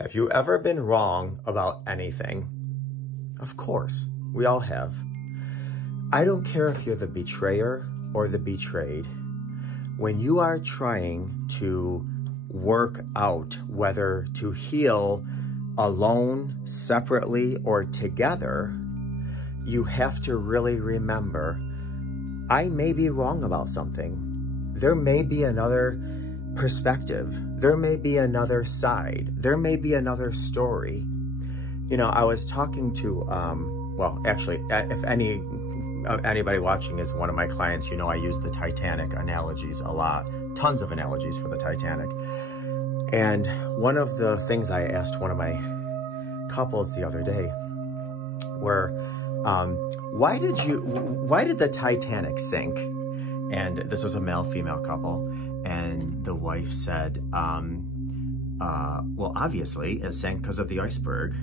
Have you ever been wrong about anything? Of course, we all have. I don't care if you're the betrayer or the betrayed. When you are trying to work out whether to heal alone, separately, or together, you have to really remember, I may be wrong about something. There may be another perspective. There may be another side. There may be another story. You know, I was talking to, well, actually, if anybody watching is one of my clients, you know I use the Titanic analogies a lot. Tons of analogies for the Titanic. And one of the things I asked one of my couples the other day were, why did the Titanic sink? And this was a male-female couple. And the wife said, well, obviously it sank because of the iceberg.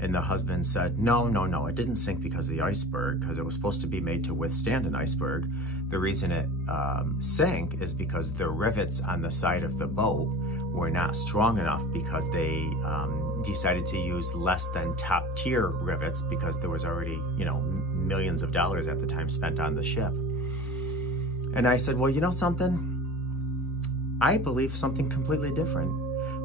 And the husband said, no, it didn't sink because of the iceberg, because it was supposed to be made to withstand an iceberg. The reason it sank is because the rivets on the side of the boat were not strong enough, because they decided to use less than top tier rivets, because there was already, you know, millions of dollars at the time spent on the ship. And I said, well, you know something? I believe something completely different.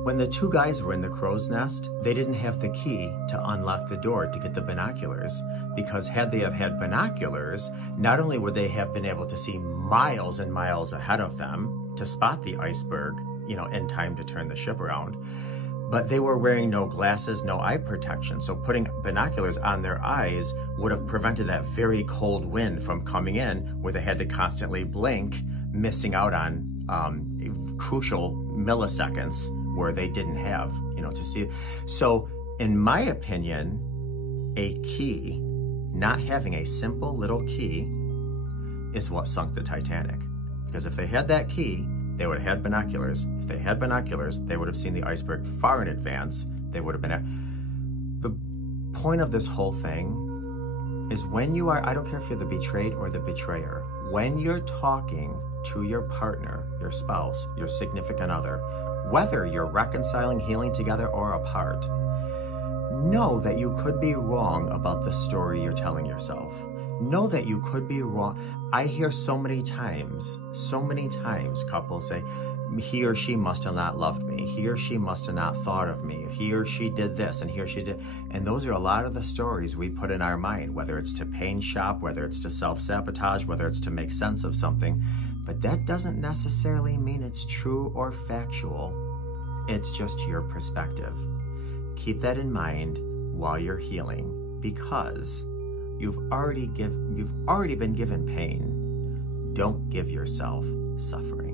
When the two guys were in the crow's nest, they didn't have the key to unlock the door to get the binoculars, because had they have had binoculars, not only would they have been able to see miles and miles ahead of them to spot the iceberg, you know, in time to turn the ship around, but they were wearing no glasses, no eye protection. So putting binoculars on their eyes would have prevented that very cold wind from coming in, where they had to constantly blink, missing out on crucial milliseconds where they didn't have, you know, to see. So in my opinion, a key, not having a simple little key, is what sunk the Titanic. Because if they had that key, they would have had binoculars. If they had binoculars, they would have seen the iceberg far in advance. They would have been the point of this whole thing is, when you are, I don't care if you're the betrayed or the betrayer, when you're talking to your partner, your spouse, your significant other, whether you're reconciling, healing together, or apart, know that you could be wrong about the story you're telling yourself. Know that you could be wrong. I hear so many times couples say, he or she must have not loved me. He or she must have not thought of me. He or she did this, and he or she did. And those are a lot of the stories we put in our mind, whether it's to pain shop, whether it's to self-sabotage, whether it's to make sense of something. But that doesn't necessarily mean it's true or factual. It's just your perspective. Keep that in mind while you're healing, because you've already been given pain. Don't give yourself suffering.